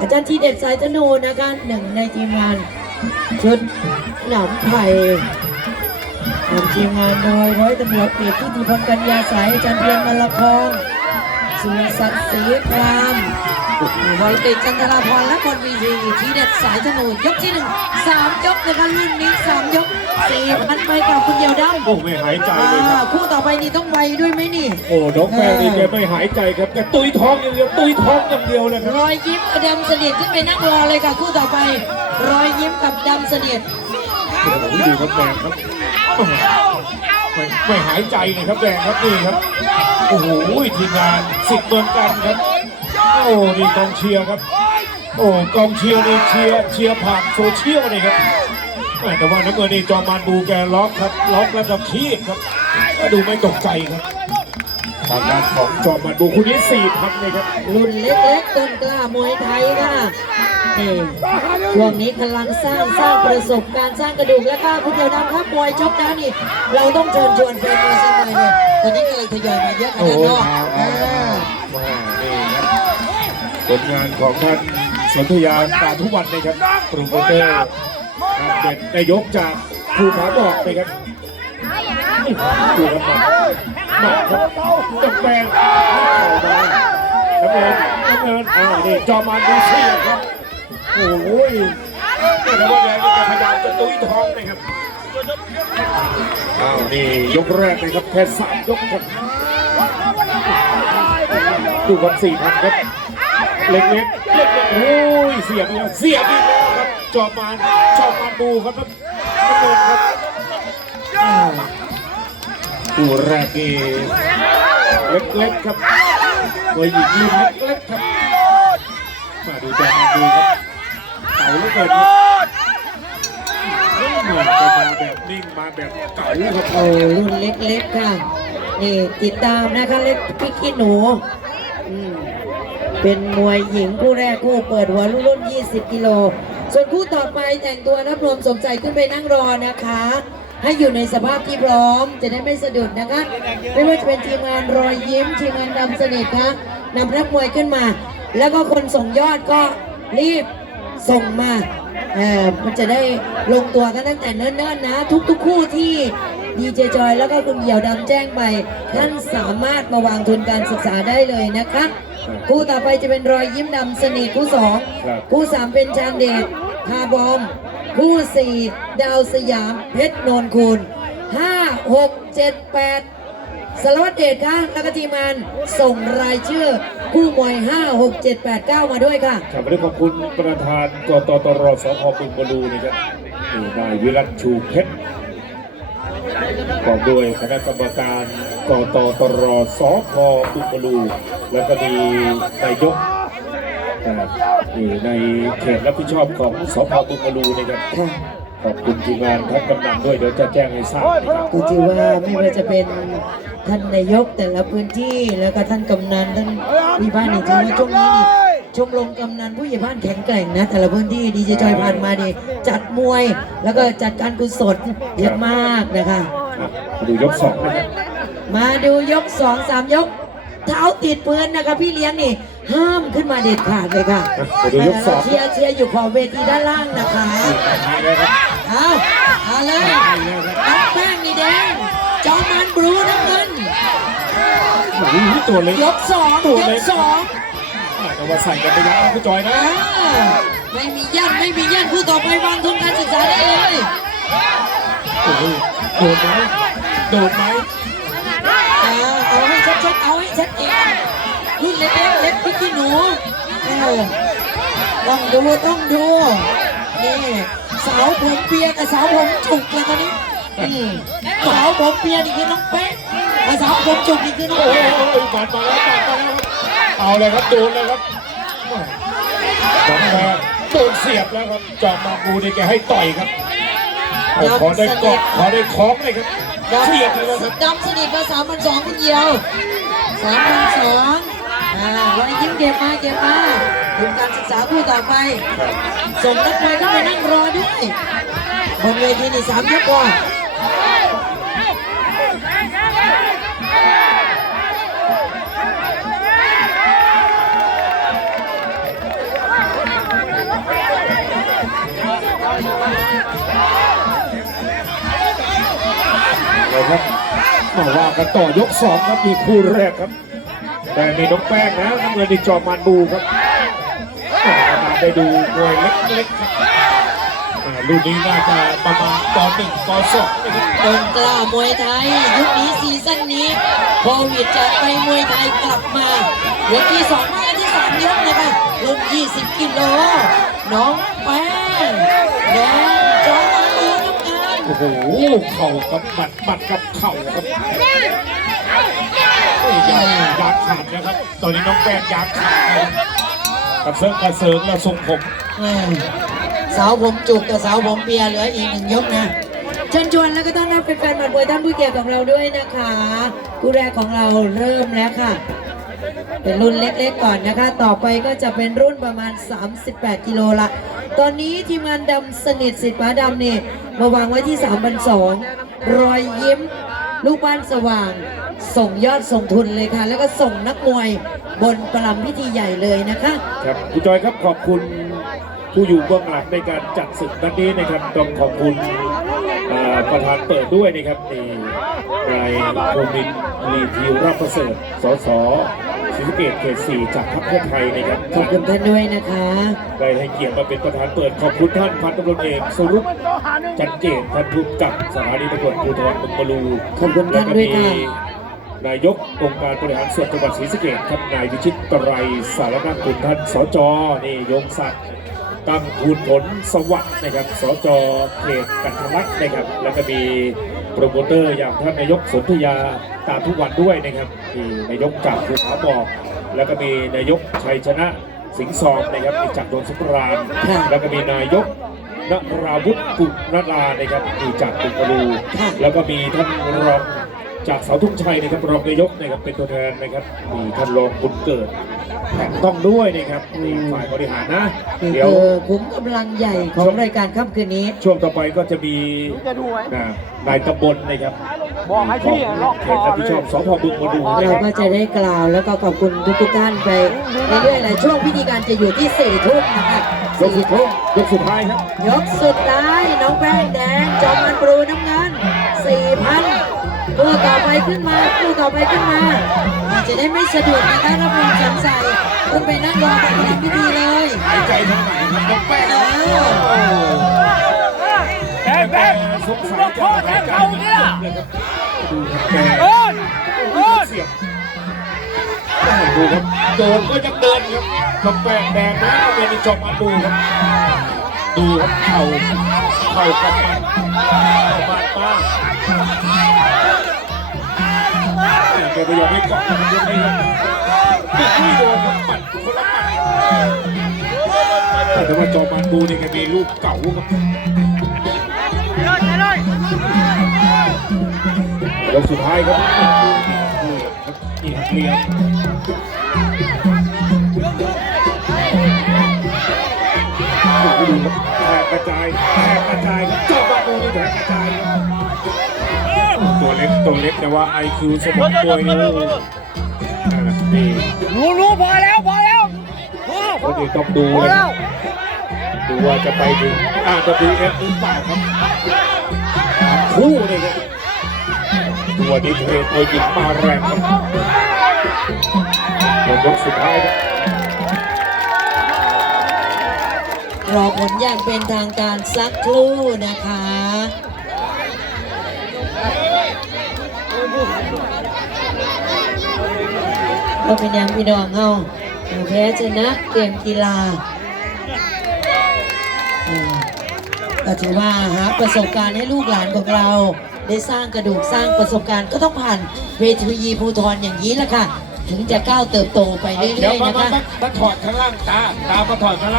อาจารย์ทีเด็ดสายธนูนะคะหนึ่งในทีมงานชุดหนามไผ่ทีมงานโดยร้อยตำรวจเอกที่ติพลกัญญาสายอาจารย์เพียงมลคองสุรศักดิ์ศรีพราม บอลติดจันทราพรและคนวีทีทีเด็ดสายธนูยกที่หนึ่งสามยกนะคะรุ่นนี้สามยกสี่พันไปกับคุณเดียวดำโอ้ไม่หายใจเลยครับคู่ต่อไปนี่ต้องไวด้วยไหมนี่ โอ้น้องแป้งนี่แกไม่หายใจครับแกตุยท้องอย่างเดียวตุยท้องอย่างเดียวเลยครับรอยยิ้มกับดำเสนิทขึ้นไปนั่งรอเลยค่ะคู่ต่อไป รอยยิ้มกับดำเสนิทโอ้โหดูครับแดงครับไม่หายใจเลยครับแดงครับนี่ครับโอ้โหทีมงานสิบเหมือนกันครับ โอ้นี่กองเชียร์ครับ โอ้กองเชียร์นี่เชียร์เชียร์ผ่านโซเชียลเลยครับแม่แต่ว่าน้ำเงินนี่จอมานดูแกล็อกครับล็อกแล้วก็คีบครับดูไม่ตกใจครับทางด้านของจอมานดูคุณนี้สี่พันเลยครับรุ่นเล็กๆต้นกล้ามวยไทยค่ะนี่ช่วงนี้กำลังสร้างสร้างประสบการณ์สร้างกระดูกและก็คุณเดียวดำครับมวยชกนะนี่ เราต้องเชิญชวนแฟนมวยสักหน่อยเลยตอนนี้กำลังทยอยมาเยอะขโอ้นาดโหเนาะเอาอ่า ผลงานของท่านสนธยาตาทุวันนะครับโปรโมเตอร์ครับเด็ดนายกจากภูผาบอกเลยครับดูครับหนักหนักครับตกแดงเข้ามาน้ำเงินน้ำเงินอ่านี่จอมานดูเสียครับโอ้ยแต่ว่าแดงนี่ก็พยายามจะตุ้ยทองเลยครับอ้าวนี่ยกแรกเลยครับแค่สามยกครับดูครับสี่พันครับ เล็กๆเล็กๆโอ้ยเสียบแล้วเสียบอีกแล้วครับจอบมานจอบมานดูครับน้ำเงินครับอ่าดูแรกนี่เล็กๆครับมวยหญิงยืนเล็กๆครับมาดูจอบมานดูครับเก่าเหลือเกินครับเหมือนจะมาแบบนิ่งมาแบบเก่าครับโอ้รุ่นเล็กๆค่ะนี่ติดตามนะคะเล็กพี่ขี้หนูอืม เป็นมวยหญิงคู่แรกคู่เปิดหัวรุ่น 20 กิโล ส่วนคู่ต่อไปแต่งตัวนับรวมสมใจขึ้นไปนั่งรอนะคะ ให้อยู่ในสภาพที่พร้อมจะได้ไม่สะดุดนะคะ ไม่ว่าจะเป็นทีมงานรอยยิ้ม ทีมงานดำสนิทคะนำนักมวยขึ้นมา แล้วก็คนส่งยอดก็รีบส่งมาเออมันจะได้ลงตัวกันตั้งแต่เนิ่นๆนะ ทุกๆคู่ที่ ดีเจจอยแล้วก็คุณเหยี่ยวดำแจ้งไป ท่านสามารถมาวางทุนการศึกษาได้เลยนะคะคู่ต่อไปจะเป็นรอยยิ้มดำสนิทคู่สองครับคู่สามเป็นชานเดชพาบอม คู่สี่ดาวสยามเพชรโนนคูณห้าหกเจ็ดแปดสารวัตรเดชค่ะแล้วก็ทีมงานส่งรายชื่อคู่มวย 5 6 7 8 9 มาด้วยค่ะครับวันนี้ขอบคุณประธานกตตรสพบึงบรูนะครับนี่นายวิรัตชูเพชร กอบด้วยคณะกรรมการกตตรสพบึงบรูแล้วก็มีนายกอ่านี่ในเขตรับผิดชอบของสพบึงบรูนะครับค่ะขอบคุณทีมงานท่านกำนันด้วยเดี๋ยวจะแจ้งให้ทราบนะครับก็ถือว่าไม่ว่าจะเป็นท่านนายกแต่ละพื้นที่แล้วก็ท่านกำนันท่านวิบ้านนี่ถือว่าช่วงนี้นี่ ชมรมกำนันผู้ใหญ่บ้านแข็งแกร่งนะ แต่ละพื้นที่ดีเจจอยผ่านมานี่จัดมวยแล้วก็จัดการกุศลเยอะมากนะคะอะมาดูยกสองนะครับมาดูยกสองสามยก เท้าติดปืนนะคะพี่เลี้ยงนี่ ห้ามขึ้นมาเด็ดขาดเลยค่ะมาดูยกสองเชียร์เชียร์อยู่ขอบเวทีด้านล่างนะคะนี่เลยครับเอาเอาเลยนี่เลยครับน้ำแป้งนี่แดง จอมันบลูน้ำเงินโอ้โหตัวเล็กยกสองตัวยเล็กกสองแต่ ว่าใส่กันไปแล้วนะพี่จอยนะอ่าไม่มีย่านไม่มีย่านผู้ต่อไปวางทุนการศึกษาได้เลยโอ้โหโดนไหมโดนไหมอ่าเอาให้ชัดๆเอาให้ชัดเจนรุ่นเล็กๆเล็กพริกขี้หนูเออต้องดูต้องดูนี่สาวผมเปียกับสาวผมจุกเลยตอนนี้อืมสาวผมเปียนี่คือน้องเป๊ะแต่สาวผมจุกนี่คือน้องโอ้โหเป๊ะบาดมาแล้วบาดมาแล้วครับ เอาเลยครับโดนเลยครับจอมมาโดนเสียบแล้วครับจอมมาบูนี่แกให้ต่อยครับโอ้ขอได้เกาะขอได้คล้องเลยครับเสียบเลยครับดำสนิทมาสามพันสองคุณเดียวสามพันสองอ่ารอยยิ้มเก็บมาเก็บมาทุนการศึกษาผู้ต่อไปส่งนักมวยเข้าไปนั่งรอด้วยบนเวทีนี่สามยกก่อ เลยครับมาว่ากันต่อยกสองครับมีคู่แรกครับ แต่มีน้องแป้งนะน้ำเงินดิจอมานบูครับอ่ามาได้ดูมวยเล็กๆครับรุ่นนี้น่าจะประมาณตอนหนึ่งตอนสองนะครับต้นกล้ามวยไทย ยุคนี้ซีซั่นนี้โควิดจะไปมวยไทยกลับมายกที่สองมาที่สามยกนะคะรุ่น20กิโลน้องแป้ง แดงจอมาดูน้ำเงินโอ้โห เข่ากับหมัดหมัดกับเข่าครับโอ้ยยางยางขาดนะครับ ตอนนี้น้องแป้งยางขาดนะครับกระเซิงกระเซิงแล้วทรงผม แม่สาวผมจุกกับสาวผมเปียเหลืออีกหนึ่งยกนะ เชิญชวนแล้วก็ต้อนรับแฟนๆหมัดมวยท่านผู้เกียรติของเราด้วยนะคะ คู่แรกของเราเริ่มแล้วค่ะ เป็นรุ่นเล็กๆก่อนนะคะ ต่อไปก็จะเป็นรุ่นประมาณ 38 กิโลละ ตอนนี้ทีมงานดำสนิทสิทธิ์ป้าดำนี่มาวางไว้ที่3 2 0 0รอยยิ้ม ลูกบ้านสว่าง ส่งยอดส่งทุนเลยค่ะ แล้วก็ส่งนักมวยบนประลำพิธีใหญ่เลยนะคะครับคุณจอยครับขอบคุณผู้อยู่เบื้องหลังในการจัดศึกนัดนี้นะครับต้องขอบคุณประธานเปิดด้วยนะครับนี่นายโคมินลีทิวราชประเสริฐสส ศรีสะเกษเขตสี่จากพรรคเพื่อไทยนะครับขอบคุณท่านด้วยนะคะ ได้ให้เกียรติมาเป็นประธานเปิดขอบคุณท่านพันตำรวจเอกสรุปจันเจตท่านผู้กำกับสถานีตำรวจภูธรบึงบลูขอบคุณท่านด้วยค่ะนายกองค์การบริหารส่วนจังหวัดศรีสะเกษครับนายวิชิตไตรสารนักคุณท่านสจนี่ยงศักดิ์ตั้งทูลผลสวัสดิ์นะครับสจเขตกันทลักษณ์นะครับแล้วก็มี โปรโมเตอร์อย่างท่านนายกสนธยาตามทุกวันด้วยนะครับที่นายกจากภูผาบอก แล้วก็มีนายกชัยชนะสิงห์ซอมนะครับมีจากโดนสุปรานแล้วก็มีนายกนราวุฒิกุณรานะครับมีจากตุงกรูแล้วก็มีท่านรอง จากเสาทุ่งชัยนะครับรองนายกนะครับเป็นตัวแทนนะครับมีท่านรองบุญเกิดแผ่นต้องด้วยนะครับนี่ฝ่ายบริหารนะ นี่เดี๋ยวคือขุมกำลังใหญ่ของรายการค่ำคืนนี้ ช่วงต่อไปก็จะมีจะดูไหมนะนายตำบลนะครับบอกให้พี่อะล็อกเขคอตรับผิดชอบสพบึงมาดูนะเราครับ ก็จะได้กล่าวแล้วก็ขอบคุณทุกๆท่านไปเรื่อยๆเลยช่วงพิธีการจะอยู่ที่สี่ทุ่มนะคะสี่ทุ่มยกสุดท้ายครับยกสุดท้ายน้องแป้งแดงจอมมันปรูน้ำเงินสี่พัน คู่ต่อไปขึ้นมาคู่ต่อไปขึ้นมาอาจจะได้ไม่สะดวกนะคะรับรองจำใส่ต้องไปนั่งรอทำพิธีเลยหายใจทางไหนครับน้องแป้งอ้าวแบ๊กแบกสงสัยล็อกคอแทงเขาเนี่ยเลยครับดูครับแกเอินเอินเสียบดูครับโดนก็ยังเดินครับน้องแป้งแดงนะเวนิจอมาดูครับดูครับเข่าเข่ากับมันบา ดป้าแกพยายามให้เกาะมันยังไงครับไม่โดนครับปัดคนละปัดแต่ว่าจอมันดูนี่แกมีลูกเก่าครับยกสุดท้ายครับดูครับนี่ครับเคลียร์โอ้โหดูครับแตกกระจายแตกกระจายครับเจ้าบ้านดูนี่แตกกระจายครับ ตัวเล็กตัวเล็กแต่ว่าไอคิวสมองมวยนี่อ่านี่รู้รู้พอแล้วพอแล้วพอคนอื่นต้องดูพอเลยแล้วดูว่าจะไปถึง RWF หรือเปล่าครับคู่เลยครับตัวนี้เทรนตัวหญิงมาแรงครับหมดยกสุดท้ายครับรอผลอย่างเป็นทางการสักครู่นะคะ ก็เป็นยังพี่น้องเฮาแพ้ชนะเกมกีฬาก็ถือว่าหาประสบการณ์ให้ลูกหลานของเรา ได้สร้างกระดูกสร้างประสบการณ์ก็ต้องผ่านเวทีภูทรอย่างนี้แหละค่ะ ถึงจะก้าวเติบโตไปเรื่อยๆนะมาคะมามาถอดข้างล่างตาตามาถอดข้างล่าง